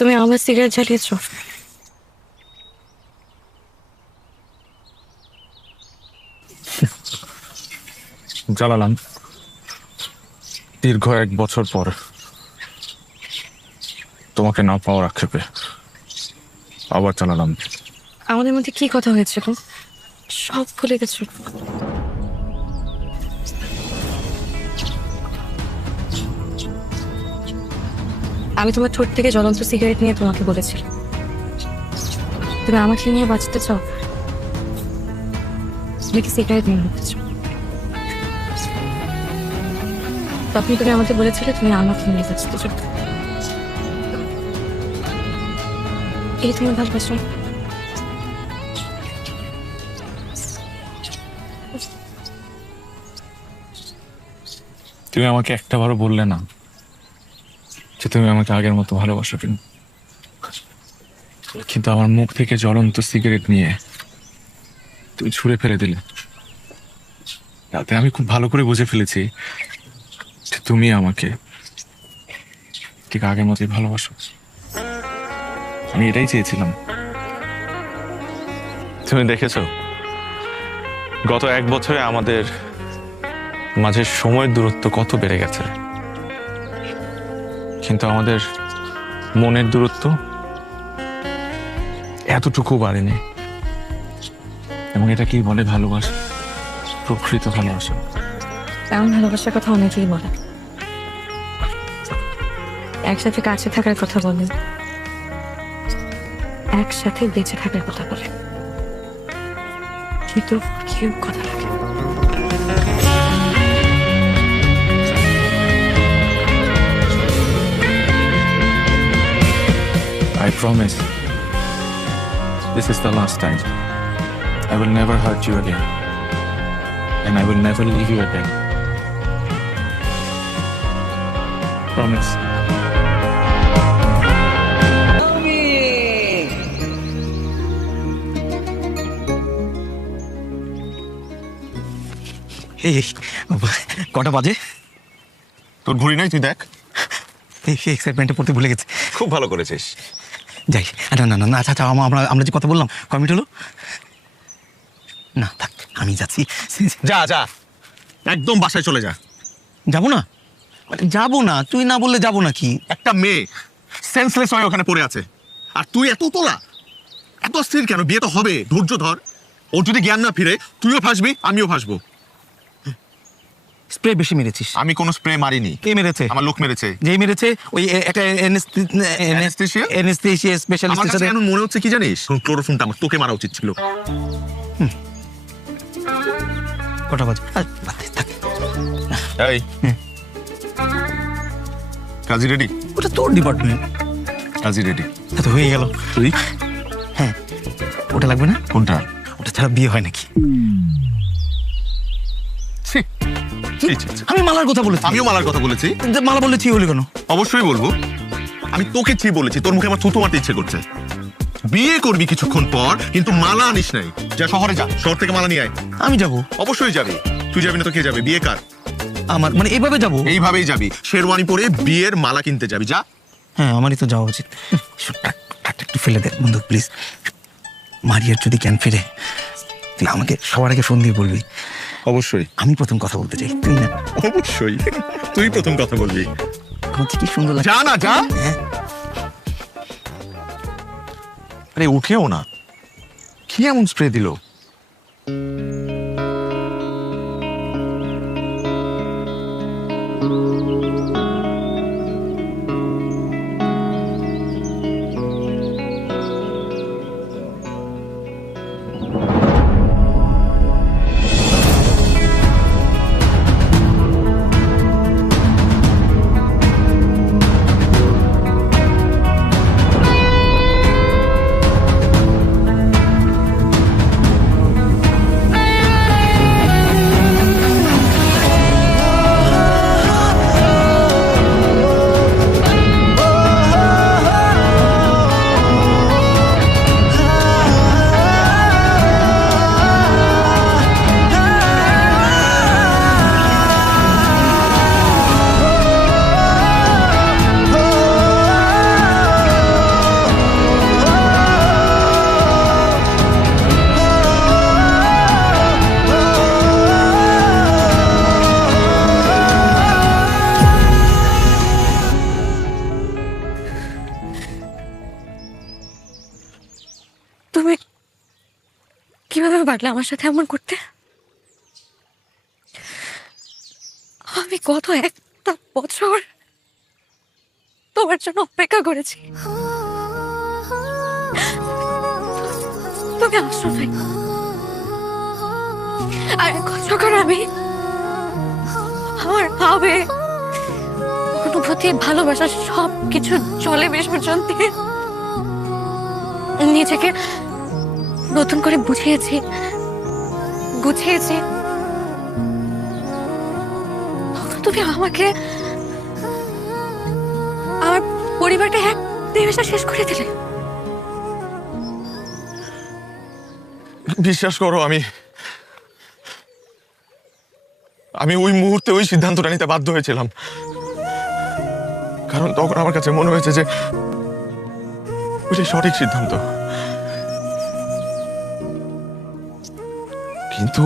তুমি আমার সিগারেট জ্বালিয়েছো। জ্বালালাম দীর্ঘ 1 বছর পর, তোমাকে না পাওয়ার আক্ষেপে আবার জ্বালালাম। আমাদের মধ্যে কি কথা হয়েছিল সব ভুলে গেছো। আমি তোমার ঠোঁট থেকে জ্বলন্ত সিগারেট নিয়ে তোমাকে বলেছিলাম তুমি আমাকে নিয়ে বাঁচতে চাও, তুমি কি সিগারেট নিয়ে বাঁচতে চাও? তখন তুমি আমাকে বলেছিলে তুমি আমাকে নিয়ে বাঁচতে চাও। এই তোমার ভালোবাসো। তুমি আমাকে একটাবারও বললে না যে তুমি আমাকে আগের মতো ভালোবাসো কিনা, কিন্তু আমার মুখ থেকে জ্বলন্ত সিগারেট নিয়ে তুমি ছুঁড়ে ফেলে দিলে। তাতে আমি খুব ভালো করে বুঝে ফেলেছি যে তুমি আমাকে ঠিক আগের মতোই ভালোবাসো। আমি এটাই চেয়েছিলাম। তুমি দেখেছো গত 1 বছরে আমাদের মাঝে সময়ের দূরত্ব কত বেড়ে গেছে, কিন্তু আমাদের মনের দূরত্ব এতটুকু বাড়েনি। এবং এটা কি বলে ভালোবাসা, প্রকৃত ভালোবাসা। এমন ভালোবাসার কথা অনেকেই বলে, একসাথে কাছে থাকার কথা বলে, একসাথে বেঁচে থাকার কথা বলে, কিন্তু কেউ কথা রাখে। I promise this is the last time. I will never hurt you again, and I will never leave you again. Promise. এই কটা বাজে? তোর ঘুরি নাই, তুই দেখ। এই এক্সাইটমেন্টে পড়তে ভুলে গেছে। খুব ভালো করেছিস। যাই। না না না না, আচ্ছা আচ্ছা, আমরা যে কথা বললাম কমিট হলো না? থাক, আমি যাচ্ছি। যা যা, একদম বাসায় চলে যা। যাবো না? যাবো না, তুই না বললে যাবো নাকি? একটা মেয়ে সেন্সলেস হয়ে ওখানে পড়ে আছে, আর তুই এত তোলা, এত স্থির কেন? বিয়ে তো হবে, ধৈর্য ধর। ও যদি জ্ঞান না ফিরে তুইও ফাঁসবি, আমিও ফাঁসবো। স্প্রে বেশি মেরেছিস। আমি কোনো স্প্রে মারিনি। কে মেরেছে? আমার লোক মেরেছে। যেই মেরেছে ওই একটা অ্যানেস্থেসিয়া আমার স্পেশালিস্টের কাছে সাথে। এখন মনে হচ্ছে কি জানিস, ক্লোরোফর্মটা আমার তোকে মারা উচিত ছিল। কটা বাজে? বাদ দে, থাক। এই কাজী রেডি? ওটা তোর ডিপার্টমেন্ট। কাজী রেডি। তো হয়ে গেল। তুই? হ্যাঁ, ওটা লাগবে না? কোনটা? ওটা ছাড়া বিয়ে হয় নাকি? ছি, ছি, ছি, ছি। আমি মালার কথা বলেছি। আমিও মালার কথা বলেছি। মালা বলেছি বলি কেন? অবশ্যই বলবো। আমি তোকে ছি বলেছি, তোর মুখে আমার থুতু মারতে ইচ্ছে করছে। বিয়ে করবি কিছুক্ষণ পর, কিন্তু মালা আনিস নাই। যা শহরে যা, শহর থেকে মালা নিয়ে আয়। আমি যাবো। অবশ্যই যাবি। তুই যাবি না তো কে যাবে? বিয়ে কার? আমার মানে এইভাবে যাবো? এইভাবেই যাবি, শেরওয়ানি পরে বিয়ের মালা কিনতে যাবি। যা। হ্যাঁ, আমারই তো যাওয়া উচিত। একটু ফেলে দে বন্ধু প্লিজ। মারিয়ার যদি জ্ঞান ফিরে, তুই আমাকে সবার আগে ফোন দিয়ে বলবি। অবশ্যই। আমি প্রথম কথা বলতে চাই, তুই না। অবশ্যই তুই প্রথম কথা বলবি। আমার কি সুন্দর লাগে। যা না, যা। হ্যাঁ। আরে উঠেও না, কি এমন স্প্রে দিল? পারলে আমার সাথে এমন করতে? আমি গত একটা বছর তোমার জন্য অপেক্ষা করেছি, তুমি আসো নাই। আর এখন যখন আমি আমার আবেগ, অনুভূতি, ভালোবাসা সব কিছু জলে বিসর্জন দিয়ে নিজেকে নতুন করে বুঝিয়েছি, গুছিয়েছি, তুমি আমাকে, আমার পরিবারটা এক নিমেষে শেষ করে দিলে। বিশ্বাস করো, আমি ওই মুহূর্তে ওই সিদ্ধান্তটা নিতে বাধ্য হয়েছিলাম, কারণ তখন আমার কাছে মনে হয়েছে যে ওইটাই সঠিক সিদ্ধান্ত। কিন্তু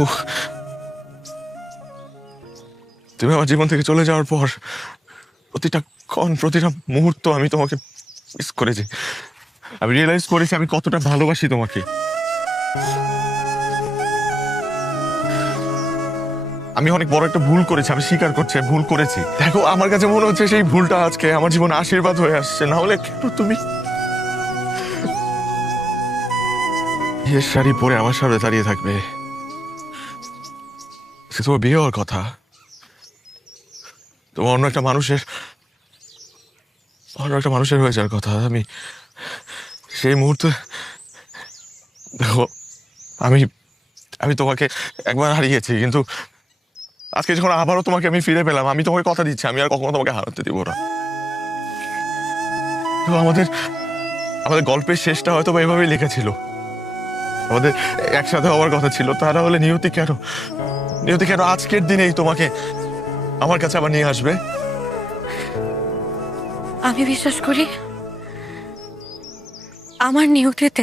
তুমি আমার জীবন থেকে চলে যাওয়ার পর প্রতিটা ক্ষণ, প্রতিটা মুহূর্ত আমি তোমাকে মিস করেছি। আমি রিয়েলাইজ করেছি আমি কতটা ভালোবাসি তোমাকে। আমি অনেক বড় একটা ভুল করেছি, আমি স্বীকার করছি ভুল করেছি। দেখো, আমার কাছে মনে হচ্ছে সেই ভুলটা আজকে আমার জীবনে আশীর্বাদ হয়ে আসছে। না হলে কেন তুমি বিয়ের শাড়ি পরে আমার সামনে দাঁড়িয়ে থাকবে? সে তোমার বিয়ে হওয়ার কথা, তোমার অন্য একটা মানুষের হয়ে যাওয়ার কথা। আমি সেই মুহূর্তে, দেখো, আমি তোমাকে একবার হারিয়েছি, কিন্তু আজকে যখন আবারও তোমাকে আমি ফিরে পেলাম, আমি তোমাকে কথা দিচ্ছি আমি আর কখনো তোমাকে হারাতে দিব না। তো আমাদের গল্পের শেষটা হয়তো বা এভাবেই লেখা ছিল, আমাদের একসাথে হওয়ার কথা ছিল। তারা হলে নিয়তি কেন আজকের দিনেই তোমাকে আমার কাছে আবার নিয়ে আসবে? আমি বিশ্বাস করি আমার নিয়তিতে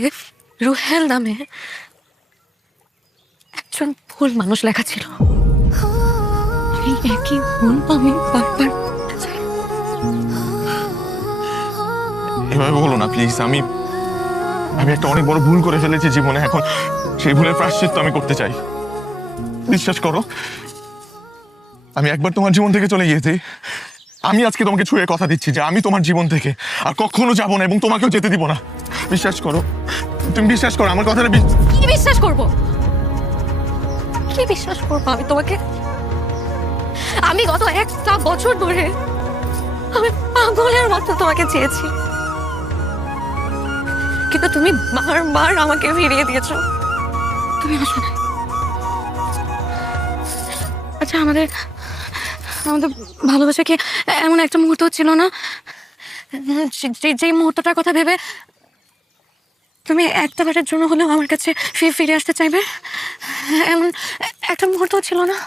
রুহেল নামে একজন ভুল মানুষ লেখা ছিল। এই একই ভুল আমি বারবার করতে চাই। এভাবে বলো না প্লিজ। আমি একটা অনেক বড় ভুল করে ফেলেছি জীবনে, এখন সেই ভুলের প্রায়শ্চিত্ত আমি করতে চাই। বিশ্বাস করো, আমি একবার তোমার জীবন থেকে চলে গিয়েছি, আমি আজকে তোমাকে ছুঁয়ে কথা দিচ্ছি যে আমি তোমার জীবন থেকে আর কখনো যাবো না এবং তোমাকেও যেতে দিব না। বিশ্বাস করো, তুমি বিশ্বাস করো আমার কথাটা। কি বিশ্বাস করবো? কি বিশ্বাস করবো আমি তোমাকে? আমি গত একটা বছর ধরে আমি পাগলের মতো তোমাকে চেয়েছি, কিন্তু তুমি বারবার আমাকে ফিরিয়ে দিয়েছো। তুমি আসো না। আচ্ছা, আমাদের ভালোবাসা কি এমন একটা মুহূর্ত ছিল না যে মুহূর্তটার কথা ভেবে তুমি একটা বারের জন্য হলেও আমার কাছে ফিরে আসতে চাইবে? এমন একটা মুহূর্ত ছিল না?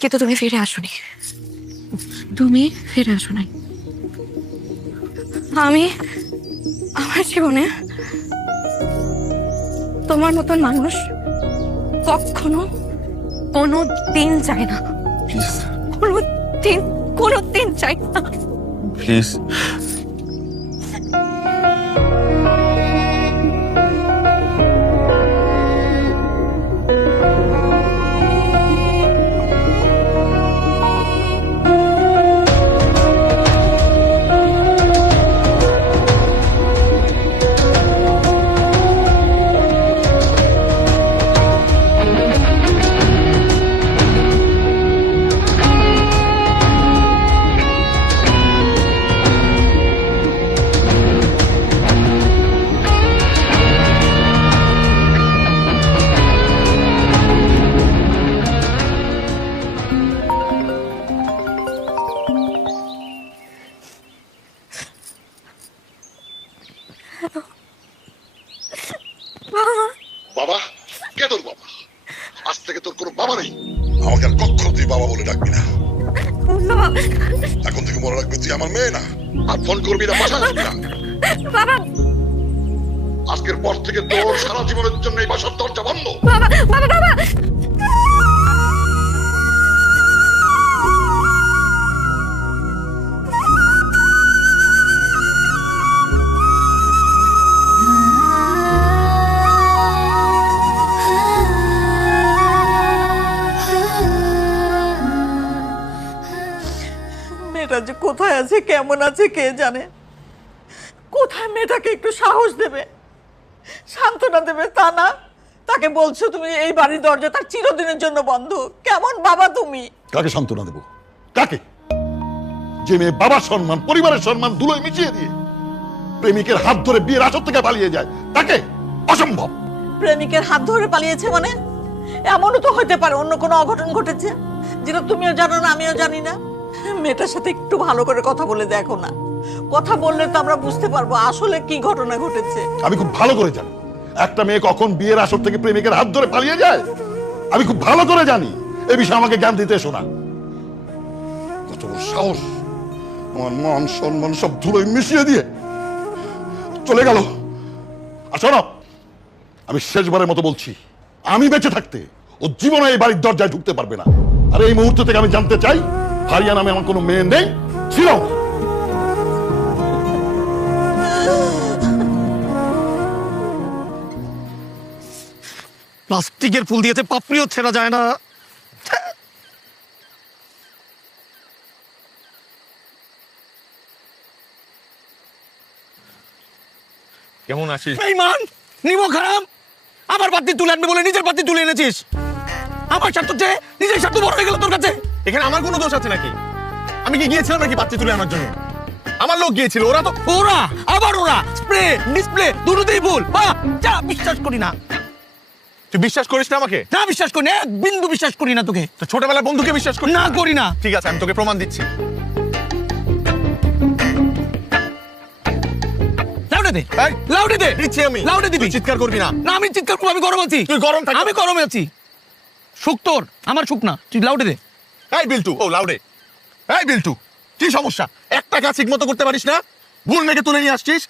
কিন্তু তুমি ফিরে আসোনি, তুমি ফিরে আসো নাই। আমি আমার জীবনে তোমার মতন মানুষ কখনো কোনো দিন চাই না। প্লিজ কোনো দিন চাই না। প্লিজ। বাবা, কে তোর বাবা? আজ থেকে তোর কোনো বাবা নেই। আমাকে আর কখনো তুই বাবা বলে ডাকবি না। এখন থেকে মনে রাখবি তুই আমার মেয়ে না। আর ফোন করবি না, বাসা আসবি না। বাবা, আজকের পর থেকে তোর সারা জীবনের জন্য এই বাসার দরজা বন্ধ। বাবা, বাবা, বাবা। মেয়েটা যে কোথায় আছে কেমন আছে কে জানে। কোথায় মেয়েটাকে একটু সাহস দেবে, সান্ত্বনা দেবে তা না, তাকে বলছো তুমি এই বাড়ির দরজা তার চিরদিনের জন্য বন্ধ। কেমন বাবা তুমি? কাকে সান্ত্বনা দেবো? কাকে? যে মেয়ে বাবার সম্মান, পরিবারের সম্মান ধুলোয় মিশিয়ে দিয়ে প্রেমিকের হাত ধরে বিয়ের আসর থেকে পালিয়ে যায়, তাকে? অসম্ভব। প্রেমিকের হাত ধরে পালিয়েছে মানে? এমনও তো হতে পারে অন্য কোনো অঘটন ঘটেছে যেটা তুমিও জানো না আমিও জানি না। মেয়েটার সাথে একটু ভালো করে কথা বলে দেখো না, কথা বললে তো আমরা বুঝতে পারবো আসলে কি ঘটনা ঘটেছে। আমি খুব ভালো করে জানি একটা মেয়ে কখন বিয়ের আসর থেকে প্রেমিকের হাত ধরে পালিয়ে যায়। আমি খুব ভালো করে জানি। এ বিষয়ে আমাকে জ্ঞান দিতে এসো না। কত বড় সাহস, আমার মান সম্মান সব ধুলোয় মিশিয়ে দিয়ে চলে গেল। আর শোনো, আমি শেষবারের মতো বলছি, আমি বেঁচে থাকতে ও জীবনে এই বাড়ির দরজায় ঢুকতে পারবে না। আর এই মুহূর্ত থেকে আমি জানতে চাই, ফারিয়া নামে আমার কোনো মেয়ে নেই, ছিল না। প্লাস্টিকের ফুল দিয়েছে, পাপড়িও ছেঁড়া যায় না। কেমন আছিস? বেঈমান, নিমো খারাপ, আমার পাত্তি তুলে আনবে বলে নিজের পাত্তি তুলে এনেছিস। আমার স্বার্থ চেয়ে নিজের স্বার্থ বড় হয়ে গেল তোর কাছে। এখানে আমার কোনো দোষ আছে নাকি? আমি কি গিয়েছিলাম নাকি বাচ্চা তুলে আনার জন্য? আমার লোক গিয়েছিল, ওরা তো ওরা আবার ওরা স্প্রে ডিসপ্লে দুটোতেই ভুল। বাহ, যা, বিশ্বাস করি না। তুই বিশ্বাস করিস না আমাকে? না, বিশ্বাস করি না, এক বিন্দু বিশ্বাস করি না তোকে। তো ছোটবেলার বন্ধুকে বিশ্বাস করি না, করি না। ঠিক আছে, আমি তোকে প্রমাণ দিচ্ছি। লাউডে দে, এই, লাউডে দে, দিচ্ছি আমি। লাউডে দিবি। তুই চিৎকার করবি না। না, আমি চিৎকার করবো, আমি গরম আছি। তুই গরম থাকিস। আমি গরমে আছি। সুখ তোর, আমার সুখ না। তুই লাউডে দে। এই বিল্টু, ও লাউডে। এই বিল্টু, কি সমস্যা? একটা কাজ ঠিক মতো করতে পারিস না? ভুল মেয়েকে তুলে নিয়ে আসছিস।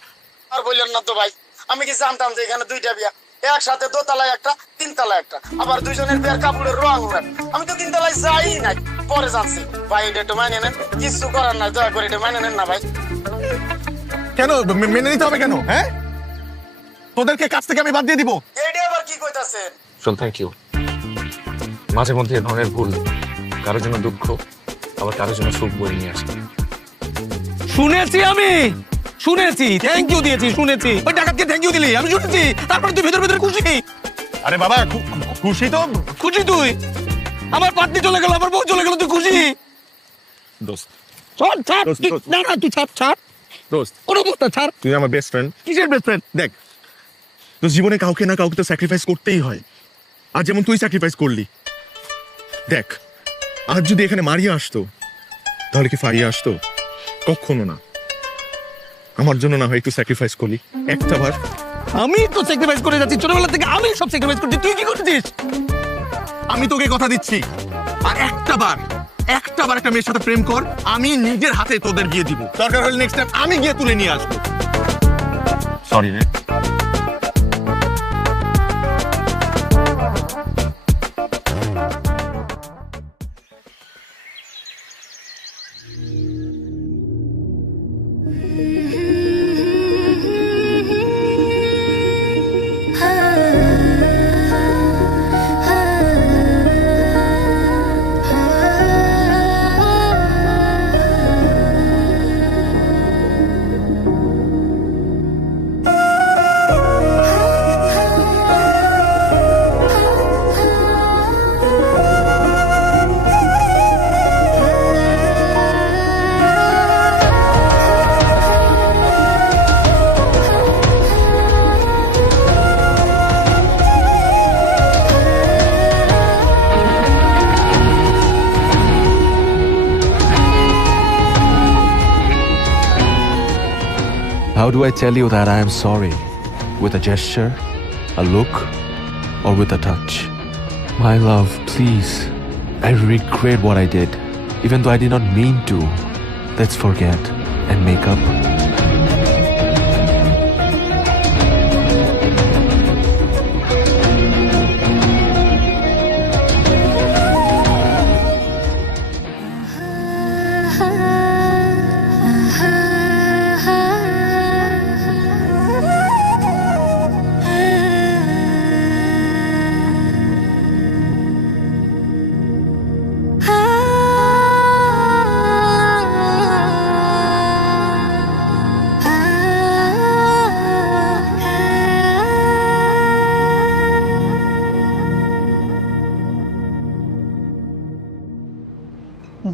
আর বললেন না তো ভাই, আমি কি জানতাম যে এখানে দুইটা বিয়া, একসাথে দোতলায় একটা তিনতলায় একটা, আবার দুইজনের বিয়ার কাপড়ের রং উড়ান। আমি তো তিনতলায় যাই নাই, পরে জানছি। ভাই এটা একটু মাইনে নেন, কিছু করার নাই, দয়া করে এটা মাইনে নেন না ভাই। কেন মেনে নিতে হবে কেন? হ্যাঁ, তোদেরকে কাছ থেকে আমি বাদ দিয়ে দিব? এটা আবার কি কইতাছেন? চল, থ্যাংক ইউ। মাঝে মধ্যে এ ধরনের ভুল কারোর জন্য দুঃখ, আবার কারোর জন্য সুখ বয়ে নিয়ে আসে। শুনেছি, আমি শুনেছি, থ্যাংক ইউ দিয়েছি, শুনেছি। ওই ডাকাতকে থ্যাংক ইউ দিলি, আমি শুনেছি। তারপরে তুই ভেতর ভেতর খুশি। আরে বাবা, খুশি তো। খুশি তুই? আমার পাত্নী চলে গেল, আমার বউ চলে গেল, তুই খুশি? দোস্ত, ছাড়, ছাড়, দোস্ত, তুই- দোস্ত। না না, তুই ছাড়, ছাড়, দোস্ত, কোনো অবস্থা ছাড়। তুই আমার বেস্ট ফ্রেন্ড। কিসের বেস্ট ফ্রেন্ড? দেখ, তো জীবনে কাউকে না কাউকে তো স্যাক্রিফাইস করতেই হয়। আর যেমন তুই স্যাক্রিফাইস করলি। দেখ, আজ যদি এখানে মারিয়া আসতো, তাহলে কি ফারিয়া আসতো? কখনো না। আমার জন্য না হয় একটু স্যাক্রিফাইস করলি একটা বার। আমি তো স্যাক্রিফাইস করে যাচ্ছি ছোটবেলা থেকে, আমি সব স্যাক্রিফাইস করছি। তুই কি করছিস? আমি তোকে কথা দিচ্ছি, আর একটা বার একটা মেয়ের সাথে প্রেম কর, আমি নিজের হাতে তোদের গিয়ে দিব। দরকার হলে নেক্সট টাইম আমি গিয়ে তুলে নিয়ে আসবো। সরি রে। How do I tell you that I am sorry? With a gesture, a look, or with a touch? My love, please. I regret what I did. Even though I did not mean to. Let's forget and make up.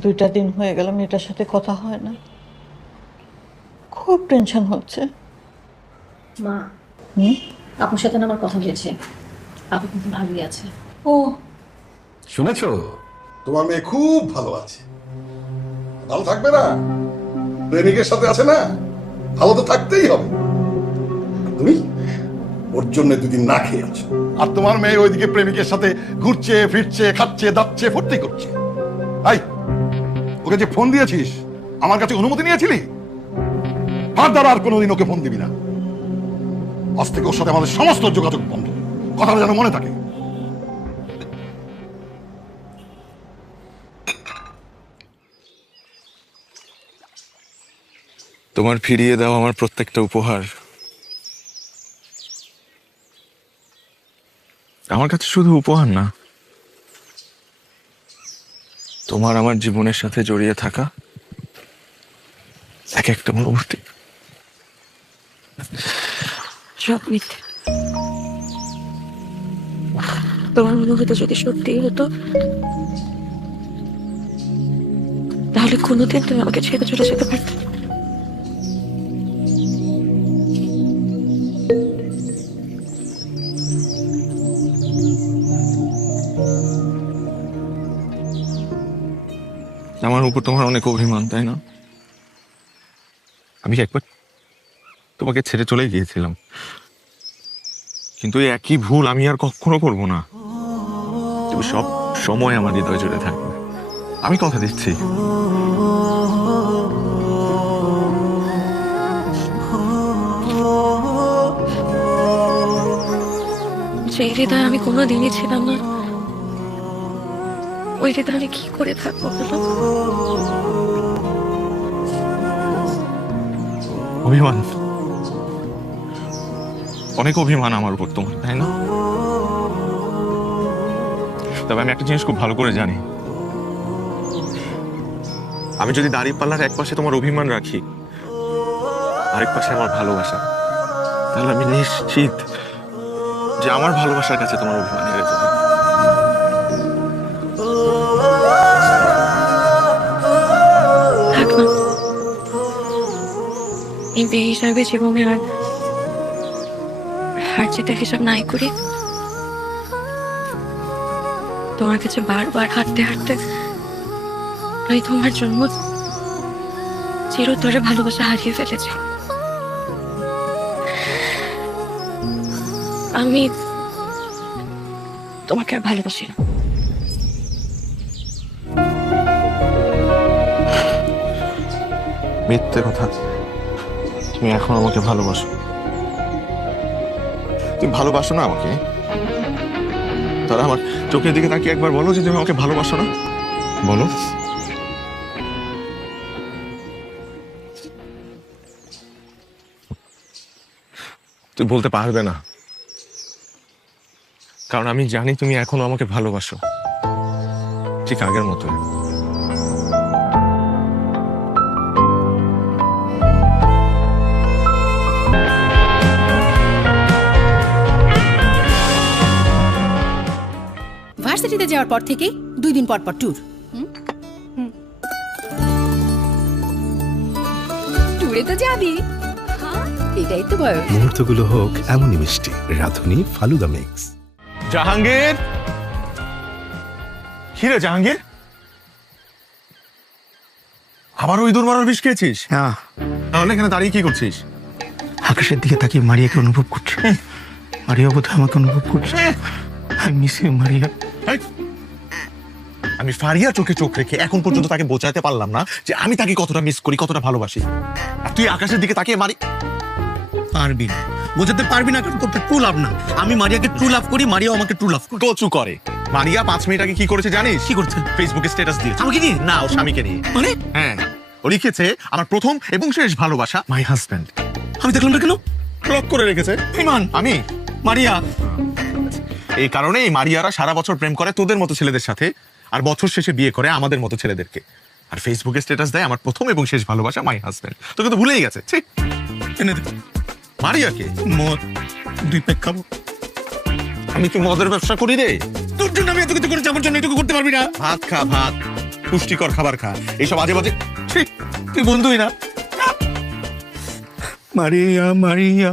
2টা দিন হয়ে গেল মেয়েটার সাথে কথা হয় না, খুব টেনশন হচ্ছে। মা, আপুর সাথে না আমার কথা হয়েছে, আপু কিন্তু ভালোই আছে। ও শুনেছো, তোমার মেয়ে খুব ভালো আছে। ভালো থাকবে না? প্রেমিকের সাথে আছে না, ভালো তো থাকতেই হবে। তুমি ওর জন্য 2 দিন না খেয়ে আছো, আর তোমার মেয়ে ওইদিকে প্রেমিকের সাথে ঘুরছে ফিরছে, খাচ্ছে দাচ্ছে, ফুর্তি করছে। আই, ওকে যে ফোন দিয়েছিস আমার কাছে অনুমতি নিয়েছিলি? ফার্দার আর কোনোদিন ওকে ফোন দিবি না। আজ থেকে ওর সাথে আমাদের সমস্ত যোগাযোগ বন্ধ, কথাটা যেন মনে থাকে। তোমার ফিরিয়ে দাও আমার প্রত্যেকটা উপহার আমার কাছে শুধু উপহার না, তোমার আমার জীবনের সাথে জড়িয়ে থাকা এক একটা অনুভূতি। সব মিথ্যে। তোমার অনুভূতি যদি সত্যিই হতো তাহলে কোনোদিন তুমি আমাকে ছেড়ে চলে যেতে পারতে না। আমার উপর তোমার অনেক অভিমান, তাই না? আমি একবার তোমাকে ছেড়ে চলে গিয়েছিলাম, কিন্তু এই একই ভুল আমি আর কখনো করবো না। তুমি সব সময় আমার হৃদয় জুড়ে থাকবে, আমি কথা দিচ্ছি। সেই হৃদয় আমি কোনোদিনই ছিলাম না, ওই হৃদয় আমি কি করে থাকবো বলো? অভিমান, অনেক অভিমান আমার উপর তোমার, তাই না? তবে আমি একটা জিনিস খুব ভালো করে জানি, আমি যদি দাঁড়িপাল্লার এক পাশে তোমার অভিমান রাখি, আরেক পাশে আমার ভালোবাসা, তাহলে আমি নিশ্চিত যে আমার ভালোবাসার কাছে তোমার অভিমান হেরে যাবে। থাক না, এই বেহিসাবে জীবনে আর হার জিতের হিসাব নাই করি। তোমার কাছে বারবার হাঁটতে হাঁটতে আমি তোমার জন্য চিরতরে ভালোবাসা হারিয়ে ফেলেছি। আমি তোমাকে আর ভালোবাসি না। মিথ্যে কথা, তুমি এখন আমাকে ভালোবাসো। তুমি ভালোবাসো না আমাকে? তারা আমার চোখের দিকে তাকিয়ে একবার বলো যে তুমি আমাকে ভালোবাসো না, বলো। তুই বলতে পারবে না, কারণ আমি জানি তুমি এখনো আমাকে ভালোবাসো, ঠিক আগের মতো। ভার্সিটিতে যাওয়ার পর থেকে 2 দিন পর পর ট্যুর। ট্যুরে তো যাবি, এটাই তো বয়স। মুহূর্তগুলো হোক এমনই মিষ্টি। রাধুনী ফালুদা মিক্স। জাহাঙ্গীর, কিরে জাহাঙ্গীর, আবার ওই দূর মারার বিষ খেয়েছিস? হ্যাঁ, তাহলে এখানে দাঁড়িয়ে কি করছিস? আকাশের দিকে তাকিয়ে মারিয়াকে অনুভব করছে। মারিয়া বোধহয় আমাকে অনুভব করছে। I miss you Maria. এই, আমি ফারিয়া চোখে চোখ রেখে এখন পর্যন্ত তাকে বোঝাতে পারলাম না যে আমি তাকে কতটা মিস করি, কতটা ভালোবাসি। আর তুই আকাশের দিকে তাকিয়ে মারি পারবি না, বোঝাতে পারবি না, কারণ তোর ট্রু লাভ না। আমি মারিয়াকে ট্রু লাভ করি, মারিয়াও আমাকে ট্রু লাভ করে। কচু করে। মারিয়া 5 মিনিট আগে কি করেছে জানিস? কি করছে? ফেসবুকে স্ট্যাটাস দিয়েছে। আমাকে নিয়ে? না, ওর স্বামীকে নিয়ে। মানে? হ্যাঁ, ও লিখেছে আমার প্রথম এবং শেষ ভালোবাসা মাই হাজব্যান্ড। আমি দেখলাম না কেন? ব্লক করে রেখেছে। ইমান, আমি মারিয়া। এই কারণেই মারিয়ারা সারা বছর প্রেম করে তোদের মতো ছেলেদের সাথে, আর বছর শেষে বিয়ে করে আমাদের মতো ছেলেদেরকে। আর ফেসবুকে স্ট্যাটাস দেয় আমার প্রথম এবং শেষ ভালোবাসা মাই হাজব্যান্ড। তোকে তো ভুলেই গেছে। ছি, এনে দে মারিয়াকে মদ, 2 প্যাক খাবো। আমি কি মদের ব্যবসা করি রে? তোর জন্য আমি এত কিছু করেছি, আমার জন্য এটুকু করতে পারবি না? ভাত খা, ভাত। পুষ্টিকর খাবার খা, এইসব আজে বাজে ছি, তুই বন্ধুই না। মারিয়া মারিয়া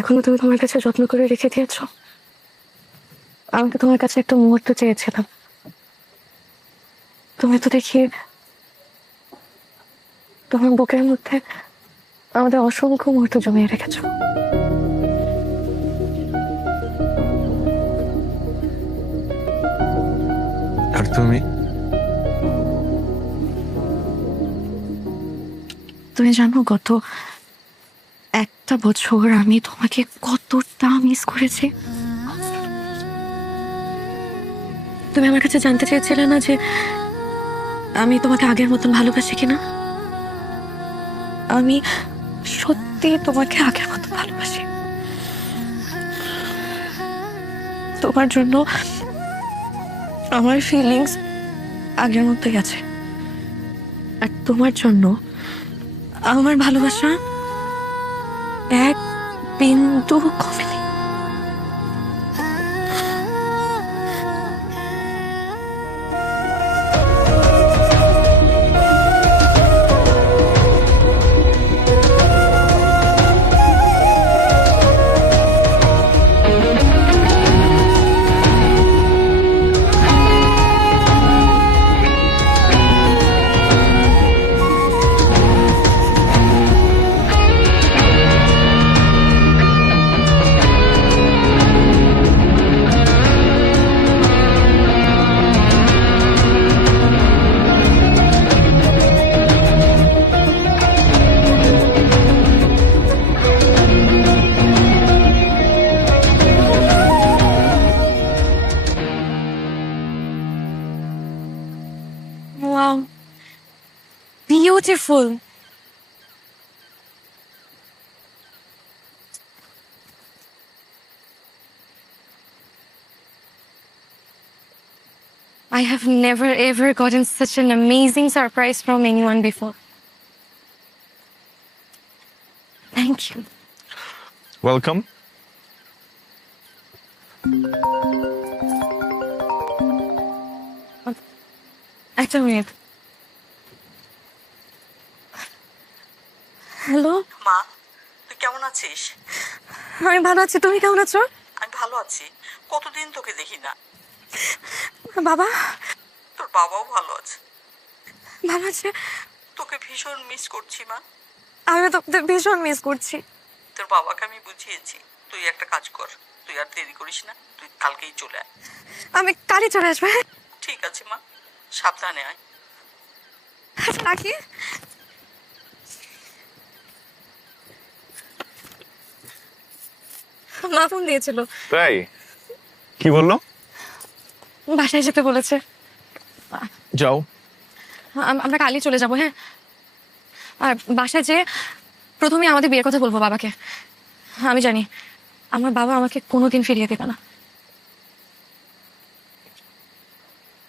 এখনো তুমি তোমার কাছে যত্ন করে রেখে দিয়েছ। আমি তো তোমার কাছে একটা মুহূর্ত চেয়েছিলাম, তুমি তো দেখি তোমার বুকের মধ্যে আমাদের অসংখ্য মুহূর্ত জমিয়ে রেখেছ। আর তুমি? তুমি জানো গত একটা বছর আমি তোমাকে কতটা মিস করেছি। তুমি আমার কাছে জানতে চেয়েছিলে না যে আমি তোমাকে আগের মতন ভালোবাসি কিনা? আমি সত্যি তোমাকে আগের মতো ভালোবাসি। তোমার জন্য আমার ফিলিংস আগের মতোই আছে, আর তোমার জন্য আমার ভালোবাসা এক বিন্দু কমেনি। Wow, beautiful. I have never ever gotten such an amazing surprise from anyone before. Thank you. Welcome. একটা মিনিট। হ্যালো, মা, তুই কেমন আছিস? আমি ভালো আছি, তুমি কেমন আছো? আমি ভালো আছি, কতদিন তোকে দেখি না। বাবা? তোর বাবাও ভালো আছে। ভালো আছে? তোকে ভীষণ মিস করছি মা। আমি তো ভীষণ মিস করছি। তোর বাবাকে আমি বুঝিয়েছি, তুই একটা কাজ কর, তুই আর দেরি করিস না, তুই কালকেই চলে আয়। আমি কালই চলে আসবো। ঠিক আছে মা, সাবধানে আয়। রাখি। মা ফোন দিয়েছিল। তাই? কি বললো? বাসায় যেতে বলেছে। যাও। আমরা কালই চলে যাবো। হ্যাঁ, আর বাসায় যে প্রথমে আমাদের বিয়ের কথা বলবো বাবাকে। আমি জানি আমার বাবা আমাকে কোনোদিন ফিরিয়ে দেবে না।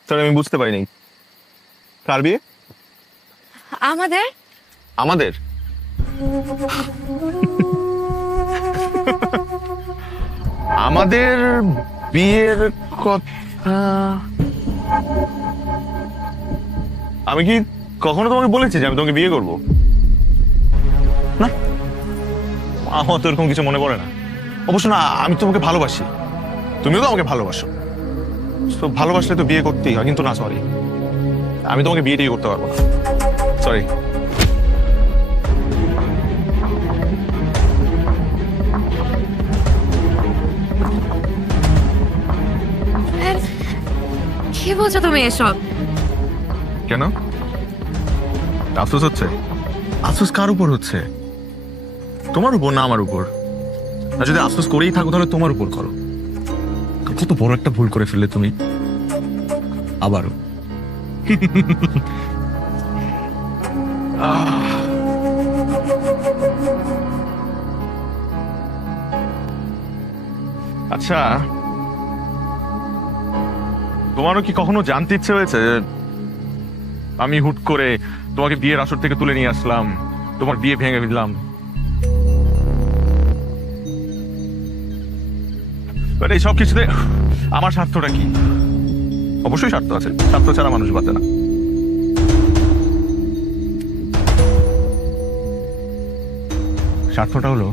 তাহলে আমি বুঝতে পারিনি, কার বিয়ে? আমাদের। আমাদের? আমাদের বিয়ের কথা আমি কি কখনো তোমাকে বলেছি যে আমি তোমাকে বিয়ে করবো? না, আমার তো এরকম কিছু মনে পড়ে না। অবশ্য না, আমি তোমাকে ভালোবাসি, তুমিও তো আমাকে ভালোবাসো। তো ভালোবাসলে তো বিয়ে করতেই হয়, কিন্তু না, সরি, আমি তোমাকে বিয়ে করতে পারবো না, সরি। কি বলছো তুমি এসব? কেন আফসোস হচ্ছে? আফসোস কার উপর হচ্ছে? তোমার উপর না আমার উপর? আর যদি আফসোস করেই থাকো তাহলে তোমার উপর করো। কত বড় একটা ভুল করে ফেললে তুমি আবারও। আচ্ছা, তোমারও কি কখনো জানতে ইচ্ছে হয়েছে আমি হুট করে তোমাকে বিয়ের আসর থেকে তুলে নিয়ে আসলাম, তোমার বিয়ে ভেঙে দিলাম? এই সব কিছুতে আমার স্বার্থটা কি? অবশ্যই স্বার্থ আছে, স্বার্থ ছাড়া মানুষ বাঁচে না। স্বার্থটা হলো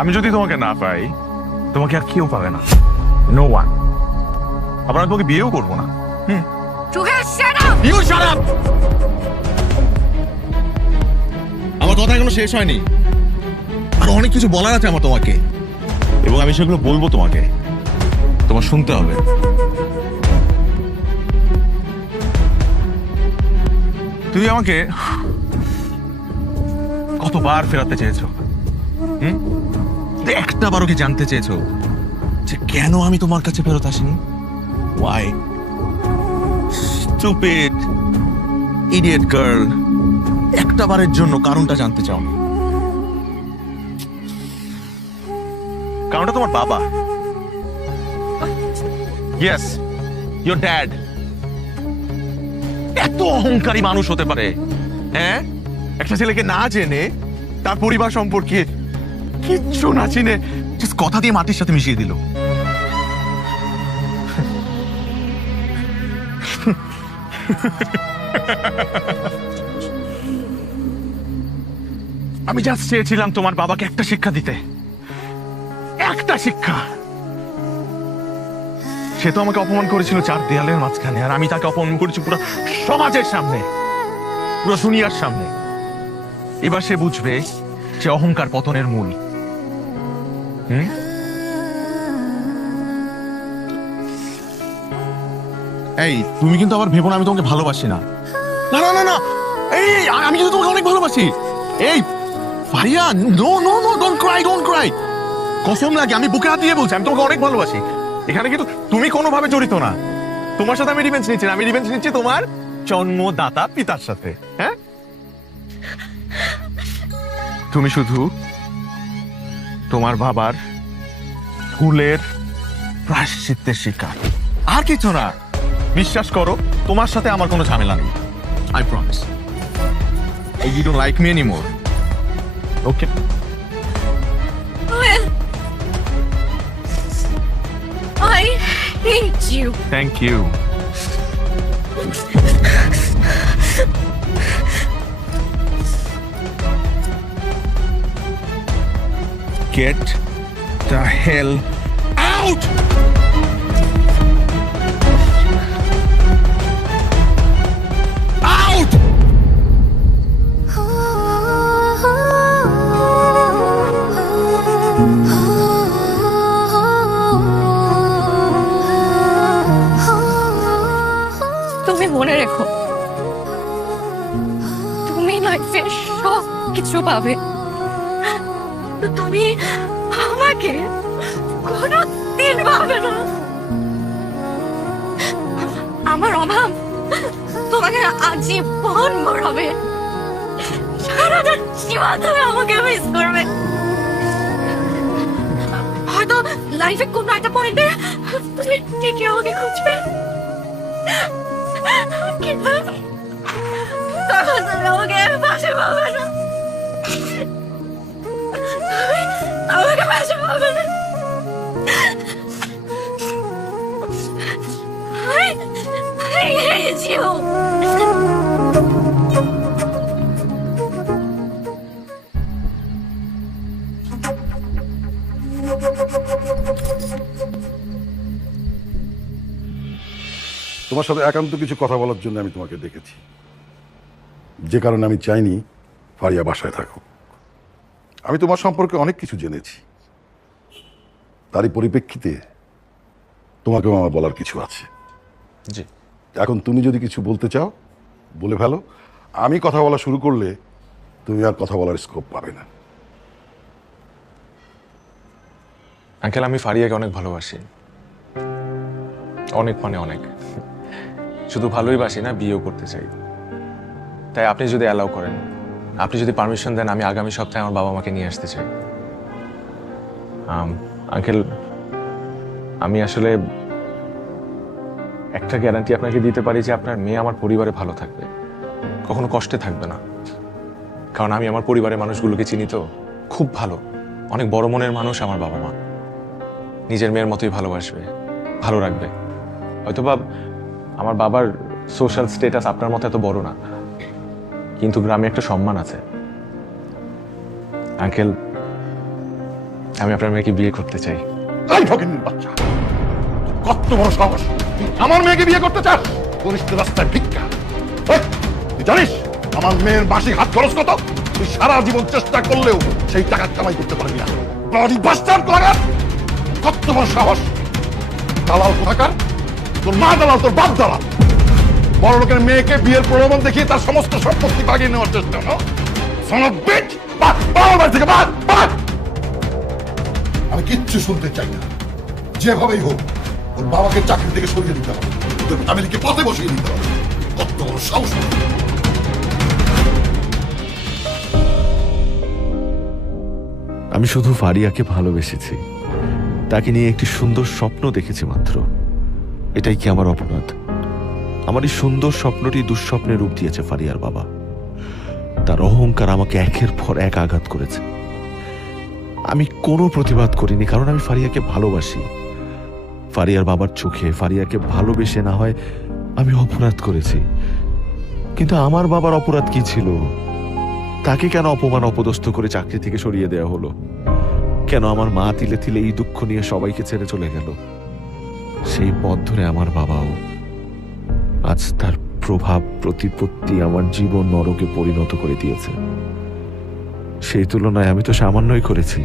আমি যদি তোমাকে না পাই, তোমাকে আর কেউ পাবে না, নো ওয়ান। আবার আমি তোমাকে বিয়েও করবো না। আমার কথা এখনো শেষ হয়নি, আর অনেক কিছু বলার আছে আমার তোমাকে, এবং আমি সেগুলো বলবো তোমাকে, তোমার শুনতে হবে। তুমি আমাকে কতবার ফেরাতে চেয়েছো? একটা বারও কি জানতে চেয়েছো যে কেন আমি তোমার কাছে ফেরত আসিনি? Why? Stupid, idiot girl. একটা বারের জন্য কারণটা জানতে চাও? কারণটা তোমার বাবা। Yes, ইওর ড্যাড এত অহংকারী মানুষ হতে পারে? হ্যাঁ, একটা ছেলেকে না জেনে তার পরিবার সম্পর্কে কিচ্ছু না চিনে just কথা দিয়ে মাটির সাথে মিশিয়ে দিল। আমি জাস্ট চেয়েছিলাম তোমার বাবাকে একটা শিক্ষা দিতে, একটা শিক্ষা। সে তো আমাকে অপমান করেছিল 4 দেয়ালের মাঝখানে, আর আমি তাকে অপমান করেছি পুরো সমাজের সামনে, পুরো দুনিয়ার সামনে। এবার সে বুঝবে যে অহংকার পতনের মূল। এই তুমি কিন্তু আবার ভেবো না আমি তোমাকে ভালোবাসি না। না না না না, এই আমি কিন্তু তোমাকে অনেক ভালোবাসি। এই Faria, no no no, don't cry, don't cry. কসম লাগে, আমি বুকে হাত দিয়ে বলছি আমি তোমাকে অনেক ভালোবাসি। এখানে কিন্তু তুমি কোনোভাবে জড়িত না। তোমার সাথে আমি রিভেঞ্জ নিচ্ছি না, আমি রিভেঞ্জ নিচ্ছি তোমার জন্মদাতা পিতার সাথে। হ্যাঁ, তুমি শুধু তোমার বাবার ভুলের প্রায়শ্চিত্তের শিকার, আর কিছু না। বিশ্বাস করো, তোমার সাথে আমার কোনো ঝামেলা নেই। I promise. You don't like me anymore. Okay. Well, I hate you. Thank you. Get the hell out! Out! তুমি মনে রেখো, তুমি লাইফে সব কিছু পাবে, তুমি আমাকে কোনোদিন পাবে না। আমার অভাব তোমাকে আজীবন মরাবে, সারাটা জীবন তুমি আমাকে মিস করবে। হয়তো লাইফে কোনো একটা পয়েন্টে তুমি ঠিকই আমাকে খুঁজবে, কিন্তু তখন তুমি আমাকে পাশে পাবে না, আমাকে পাশে পাবে না। I hate you. তোমার সাথে একান্ত কিছু কথা বলার জন্য আমি তোমাকে ডেকেছি, যে কারণে আমি চাইনি ফারিয়া বাসায় থাকো। আমি তোমার সম্পর্কে অনেক কিছু জেনেছি, তারই পরিপ্রেক্ষিতে তোমাকেও আমার বলার কিছু আছে। জি। এখন তুমি যদি কিছু বলতে চাও বলে ফেলো, আমি কথা বলা শুরু করলে তুমি আর কথা বলার স্কোপ পাবে না। আঙ্কেল, আমি ফারিয়াকে অনেক ভালোবাসি, অনেক মানে অনেক। শুধু ভালোই বাসি না, বিয়েও করতে চাই। তাই আপনি যদি অ্যালাউ করেন, আপনি যদি পারমিশন দেন, আমি আগামী সপ্তাহে আমার বাবা মাকে নিয়ে আসতে চাই। আঙ্কেল, আমি আসলে একটা গ্যারান্টি আপনাকে দিতে পারি যে আপনার মেয়ে আমার পরিবারে ভালো থাকবে, কখনো কষ্টে থাকবে না। কারণ আমি আমার পরিবারের মানুষগুলোকে চিনি তো, খুব ভালো, অনেক বড় মনের মানুষ আমার বাবা মা। নিজের মেয়ের মতোই ভালোবাসবে, ভালো রাখবে। হয়তোবা আমার বাবার সোশ্যাল স্ট্যাটাস আপনার মতো এত বড় না, কিন্তু গ্রামে একটা সম্মান আছে। আঙ্কেল, আমি আপনার মেয়েকে বিয়ে করতে চাই। এই ফকিন্নির বাচ্চা, কত বড় সাহস! আমার মেয়েকে বিয়ে করতে চাস? গরিষ্ঠ রাস্তায় ভিক্ষা। তুই জানিস আমার মেয়ের মাসিক হাত খরচ কত? তুই সারা জীবন চেষ্টা করলেও সেই টাকা কামাই করতে পারবি না। কত বড় সাহস! দালাল কোথাকার, তোর মা দালাল, তোর বাপ দালাল। বড় লোকের মেয়েকে বিয়ের প্রলোভন দেখিয়ে তার সমস্ত সম্পত্তি বাগিয়ে নেওয়ার চেষ্টা। আমি কিচ্ছু শুনতে চাই না, যেভাবেই হোক ওর বাবাকে চাকরি থেকে সরিয়ে দিতে হবে, তোর ফ্যামিলিকে পথে বসিয়ে দিতে হবে। কত বড় সাহস! আমি শুধু ফারিয়াকে ভালোবেসেছি, তাকে নিয়ে একটি সুন্দর স্বপ্ন দেখেছি মাত্র। এটাই কি আমার অপরাধ? আমার এই সুন্দর স্বপ্নটি দুঃস্বপ্নের রূপ দিয়েছে ফারিয়ার বাবা। তার অহংকার আমাকে একের পর এক আঘাত করেছে। আমি কোনো প্রতিবাদ করিনি, কারণ আমি ফারিয়াকে ভালোবাসি। ফারিয়ার বাবার চোখে ফারিয়াকে ভালোবেসে না হয় আমি অপরাধ করেছি, কিন্তু আমার বাবার অপরাধ কি ছিল? তাকে কেন অপমান অপদস্থ করে চাকরি থেকে সরিয়ে দেওয়া হলো? কেন আমার মা তিলে তিলে এই দুঃখ নিয়ে সবাইকে ছেড়ে চলে গেল? সেই পথ ধরে আমার বাবাও। আজ তার প্রভাব প্রতিপত্তি আমার জীবন নরকে পরিণত করে দিয়েছে। সেই তুলনায় আমি তো সামান্যই করেছি।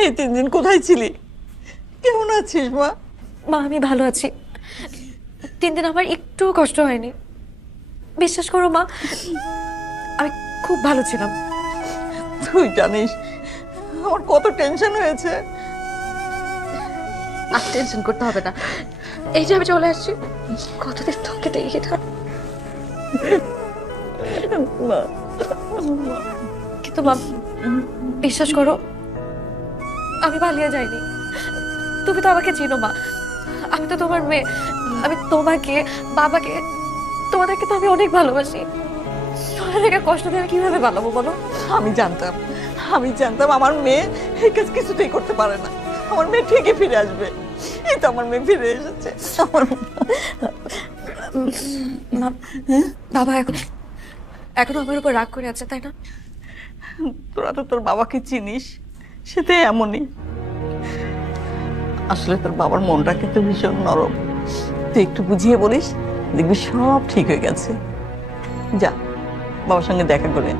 এই 3 দিন কোথায় ছিলি? কেমন আছিস মা? মা আমি ভালো আছি। 3 দিন আমার একটু কষ্ট হয়নি, বিশ্বাস করো মা, আমি খুব ভালো ছিলাম। তুই জানিস আমার কত টেনশন হয়েছে। আর টেনশন করতে হবে না, এই যে আমি চলে আসছি, কতদিন তোকে দেখে থাক। কিন্তু মা বিশ্বাস করো, আমি পালিয়ে যাইনি। তুমি তো আমাকে চিনো মা, আমি তো তোমার মেয়ে। আমি তোমাকে, বাবাকে, তোমাদেরকে তো আমি অনেক ভালোবাসি। তোমাদেরকে কষ্ট দিয়ে কিভাবে পালাবো বলো? আমি জানতাম আমার মেয়ে এই কাজ কিছুতেই করতে পারে না। আমার মেয়ে ঠিকই ফিরে আসবে। এই তো আমার মেয়ে ফিরে এসেছে। বাবা এখন আমার উপর রাগ করে আছে, তাই না? তোরা তো তোর বাবাকে চিনিস, সেটাই এমনই। আসলে তোর বাবার মনটা কিন্তু ভীষণ নরম। তুই একটু বুঝিয়ে বলিস, দেখবি সব ঠিক হয়ে গেছে। যা বাবার সঙ্গে দেখা করে।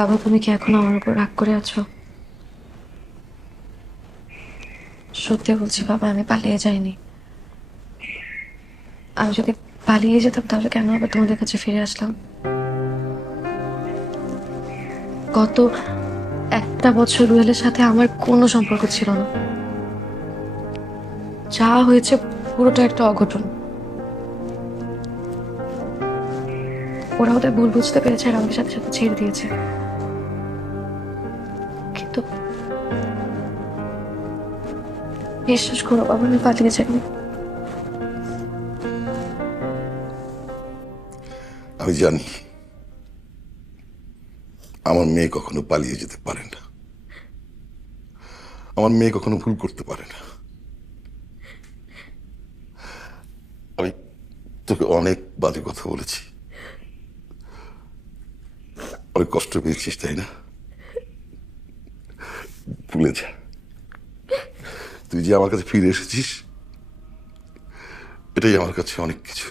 বাবা তুমি কি এখন আমার উপর রাগ করে আছো? সত্যি বলছি বাবা, আমি পালিয়ে যাইনি। আমি যদি পালিয়ে যেতাম তাহলে কেন আবার তোমাদের কাছে ফিরে আসলাম? গত 1 বছর রুয়েলের সাথে আমার কোনো সম্পর্ক ছিল না। যা হয়েছে পুরোটা একটা অঘটন। ওরা ওদের ভুল বুঝতে পেরেছে আর আমাকে সাথে সাথে ছেড়ে দিয়েছে। কিন্তু বিশ্বাস করো বাবা, আমি পালিয়ে যাইনি। আমি জানি আমার মেয়ে কখনো পালিয়ে যেতে পারে না, আমার মেয়ে কখনো ভুল করতে পারে না। আমি তোকে অনেক বাজে কথা বলেছি, অনেক কষ্ট পেয়েছিস, তাই না? ভুলে যা। তুই যে আমার কাছে ফিরে এসেছিস, এটাই আমার কাছে অনেক কিছু।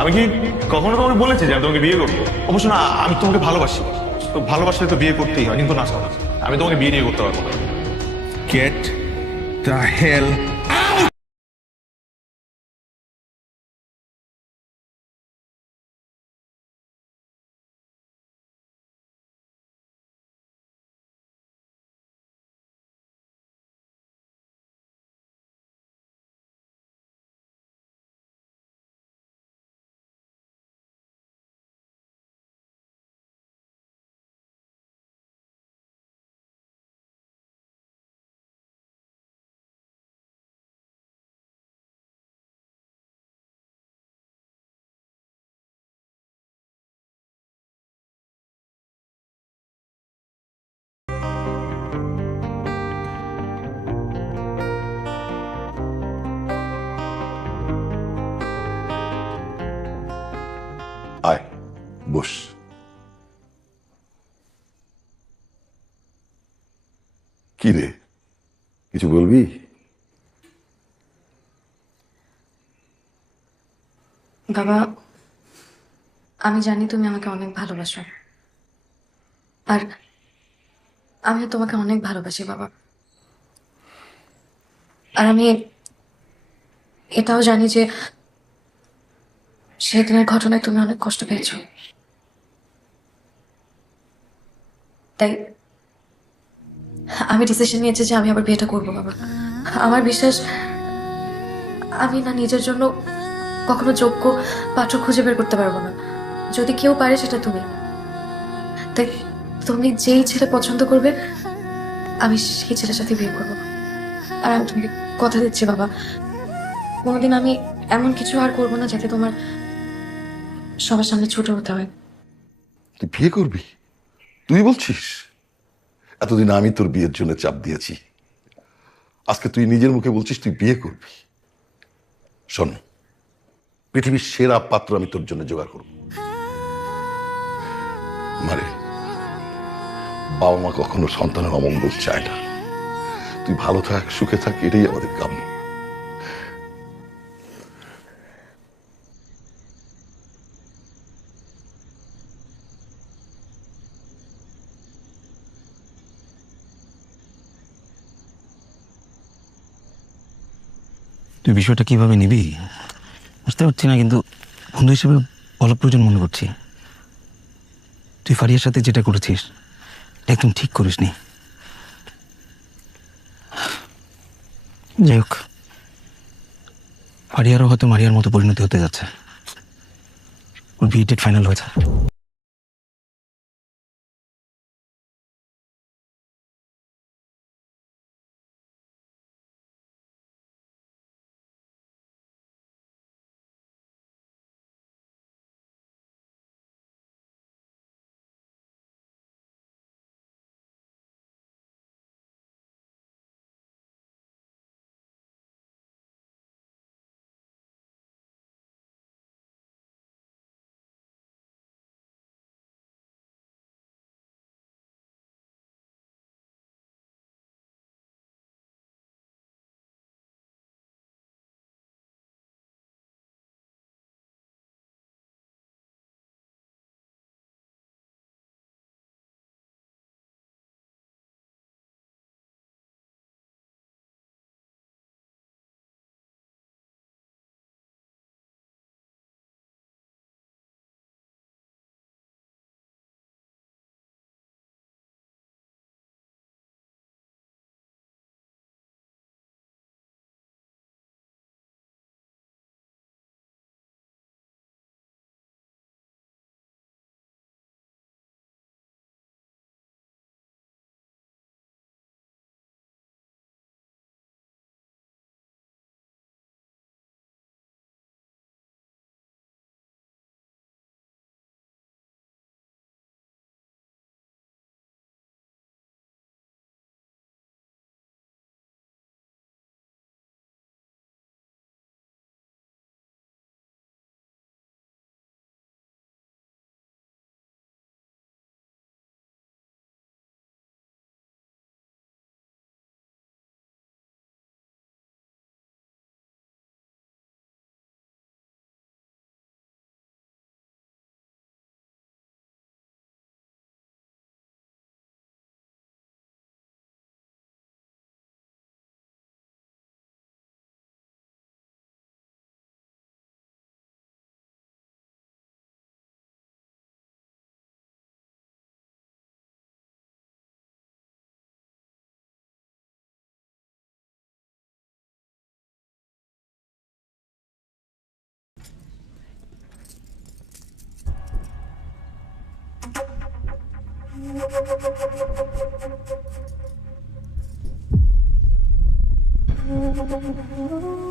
আমি কি কখনো তোমাকে বলেছি যে আমি তোমাকে বিয়ে করবো? অবশ্য না, আমি তোমাকে ভালোবাসি। তো ভালোবাসলে তো বিয়ে করতেই হয়, কিন্তু না শোনা, আমি তোমাকে বিয়ে করতে পারবো না। Get the hell আয় বস। কি রে, কিছু বলবি? বাবা, আমি জানি তুমি আমাকে অনেক ভালোবাসো, আর আমিও তোমাকে অনেক ভালোবাসি বাবা। আর আমি এটাও জানি যে সেদিনের ঘটনায় তুমি অনেক কষ্ট পেয়েছো, তাই আমি ডিসিশন নিয়েছি যে আমি আবার বিয়েটা করবো বাবা। আমার বিশ্বাস আমি না নিজের জন্য কখনো যোগ্য পাত্র খুঁজে বের করতে পারবো না, যদি কেউ পারে সেটা তুমি। তাই তুমি যেই ছেলে পছন্দ করবে আমি সেই ছেলের সাথে বিয়ে করবো। আর আমি তোমাকে কথা দিচ্ছি বাবা, কোনোদিন আমি এমন কিছু আর করবো না যাতে তোমার সবার সামনে ছোট হতে হয়। তুই বিয়ে করবি? তুই বলছিস? এতদিন আমি তোর বিয়ের জন্য চাপ দিয়েছি, আজকে তুই নিজের মুখে বলছিস তুই বিয়ে করবি। শোন, পৃথিবীর সেরা পাত্র আমি তোর জন্য জোগাড় করব। মারে, বাবা মা কখনো সন্তানের অমঙ্গল চায় না। তুই ভালো থাক, সুখে থাক, এটাই আমাদের কাম্য। তুই বিষয়টা কিভাবে নিবি বুঝতে পারছি না, কিন্তু বন্ধু হিসেবে বলা প্রয়োজন মনে করছি। তুই ফারিয়ার সাথে যেটা করেছিস এটা একদম ঠিক করিসনি। যাই হোক, ফারিয়ারও হয়তো মারিয়ার মতো পরিণতি হতে যাচ্ছে। ওর বিয়ে ডেট ফাইনাল হয়েছে।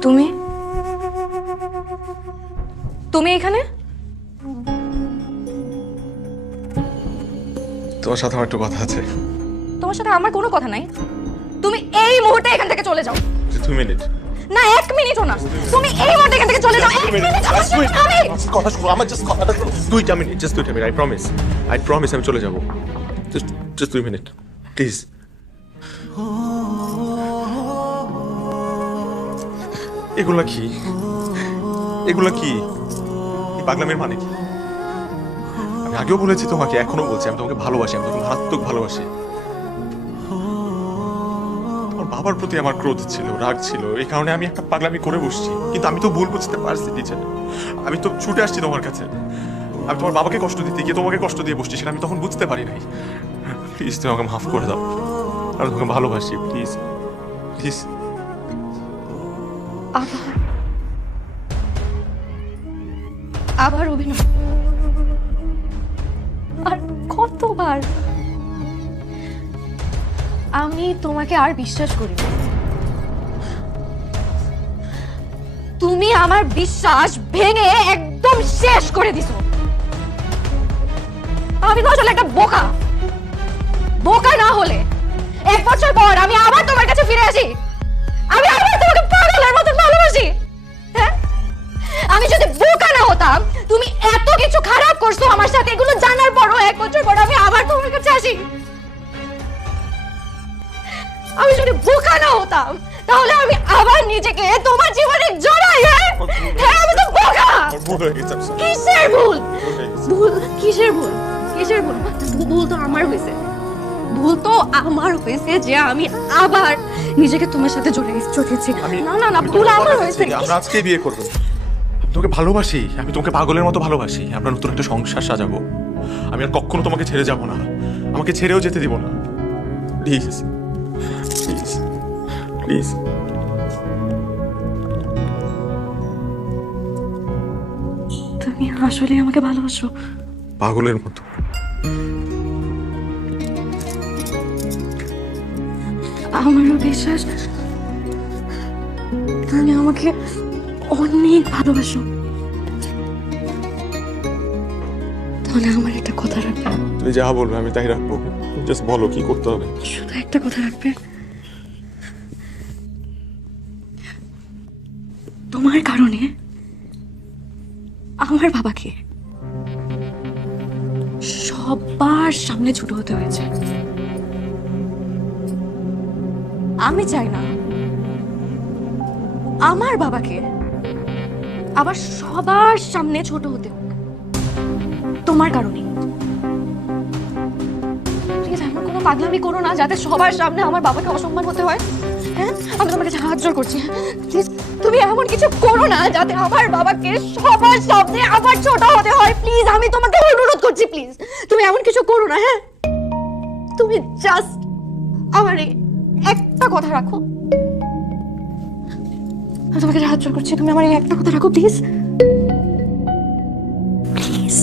তুমি তুমি এখানে? তোমার সাথে আমার একটু কথা আছে। তোমার সাথে আমার কোনো কথা নাই, তুমি এই মুহূর্তে এখান থেকে চলে যাও। 2 মিনিট। না 1 মিনিটও না, তুমি এই মুহূর্তে এখান থেকে চলে যাও। 1 মিনিট আমি কথা শুনো, আমার জাস্ট কথাটা 2 minute, just 2 minute, I promise আমি চলে যাব, জাস্ট 2 মিনিট প্লিজ। এগুলা কি এই পাগলামের মানে কি? আমি আগেও বলেছি তোমাকে, এখনো বলছি, আমি তোমাকে ভালোবাসি, আমি তোমাকে মারাত্মক ভালোবাসি। তোমার বাবার প্রতি আমার ক্রোধ ছিল, রাগ ছিল, এই কারণে আমি একটা পাগলামি করে বসছি, কিন্তু আমি তো ভুল বুঝতে পারছি টিচার। আমি তো ছুটে আসছি তোমার কাছে, আমি তোমার বাবাকে কষ্ট দিতে গিয়ে তোমাকে কষ্ট দিয়ে বসছি, সেটা আমি তখন বুঝতে পারি নাই। প্লিজ তুমি আমাকে মাফ করে দাও, আমি তোমাকে ভালোবাসি, প্লিজ প্লিজ। আবার অভিনয়, আর কতবার? আমি তোমাকে আর বিশ্বাস করি না। তুমি আমার বিশ্বাস ভেঙে একদম শেষ করে দিছো। আমি তো আসলে একটা বোকা। বোকা না হলে 1 বছর পর আমি আবার তোমার কাছে ফিরে আসি, আমি আবার তোমাকে পাগলের মতো ভালোবাসি। হ্যাঁ, আমি যদি বোকা না হতাম, তুমি এত কিছু খারাপ করছো আমার সাথে, এগুলো জানার পরও 1 বছর পর আমি আবার তোমার কাছে আসি। আমি যদি বোকা না হতাম, তাহলে আমি আবার নিজেকে তোমার জীবনে জড়াই। হ্যাঁ, আমি তো বোকা। কিসের ভুল? কিসের ভুল? ভুল তো আমার হয়েছে। যে আমি আবার নিজেকে তোমার সাথে জড়িয়েছি। না, ভুল আমার হয়েছে। আমরা আজকে বিয়ে করব। আমি তোমাকে ভালোবাসি, আমি তোমাকে পাগলের মতো ভালোবাসি। আমরা নতুন একটা সংসার সাজাবো। আমি আর কখনো তোমাকে ছেড়ে যাব না, আমাকে ছেড়েও যেতে দিব না। Please please please. তুমি আসলে আমাকে ভালোবাসো? পাগলের মতো। আমারও বিশ্বাস তুমি আমাকে অনেক ভালোবাসো। তাহলে আমার একটা কথা রাখবে? তুমি যা বলবে আমি তাই রাখবো, জাস্ট বলো কি করতে হবে। শুধু একটা কথা রাখবে, তোমার কারণে আমার বাবাকে সবার সামনে ছোট হতে হয়েছে। আমি চাই না আমার বাবাকে আবার সবার সামনে ছোট হতে হোক তোমার কারণে। প্লিজ এমন কোনো পাগলামি করো না যাতে সবার সামনে আমার বাবাকে অসম্মান হতে হয়। হ্যাঁ, আমি তোমাকে সাহায্য করছি। প্লিজ তুমি এমন কিছু করো না যাতে আমার বাবাকে সবার সামনে আবার ছোট হতে হয়। প্লিজ আমি তোমাকে অনুরোধ করছি, প্লিজ তুমি এমন কিছু করো না। হ্যাঁ, তুমি জাস্ট আমার একটা কথা রাখো। আমি তোমাকে সাহায্য করছি, তুমি আমার এই একটা কথা রাখো প্লিজ। Please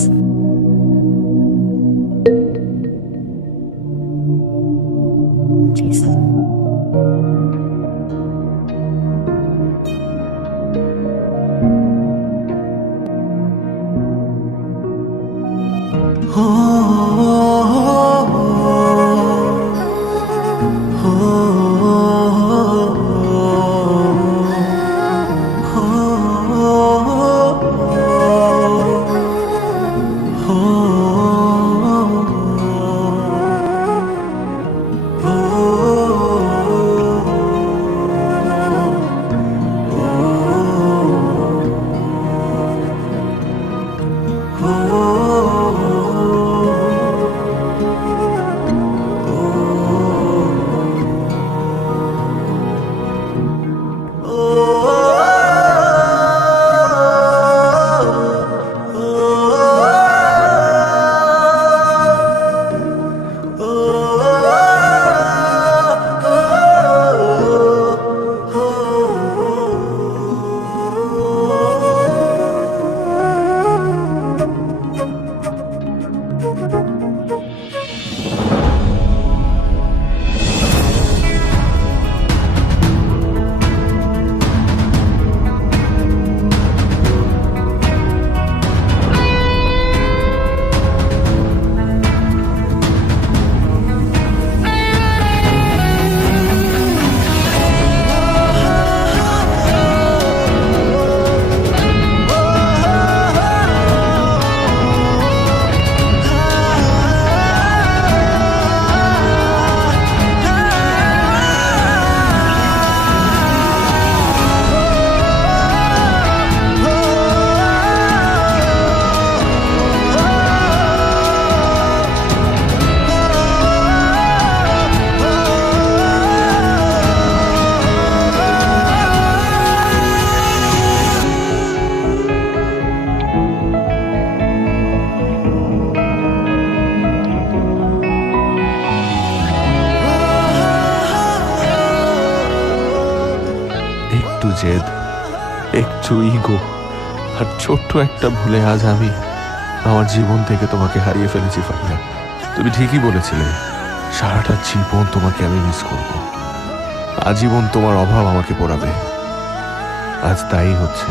please. oh একটু জেদ, একটু ইগো আর ছোট্ট একটা ভুলে আজ আমি আমার জীবন থেকে তোমাকে হারিয়ে ফেলেছি ফারিয়া। তুমি ঠিকই বলেছিলে, সারাটা জীবন তোমাকে আমি মিস করব, আজীবন তোমার অভাব আমাকে পোড়াবে। আজ তাই হচ্ছে।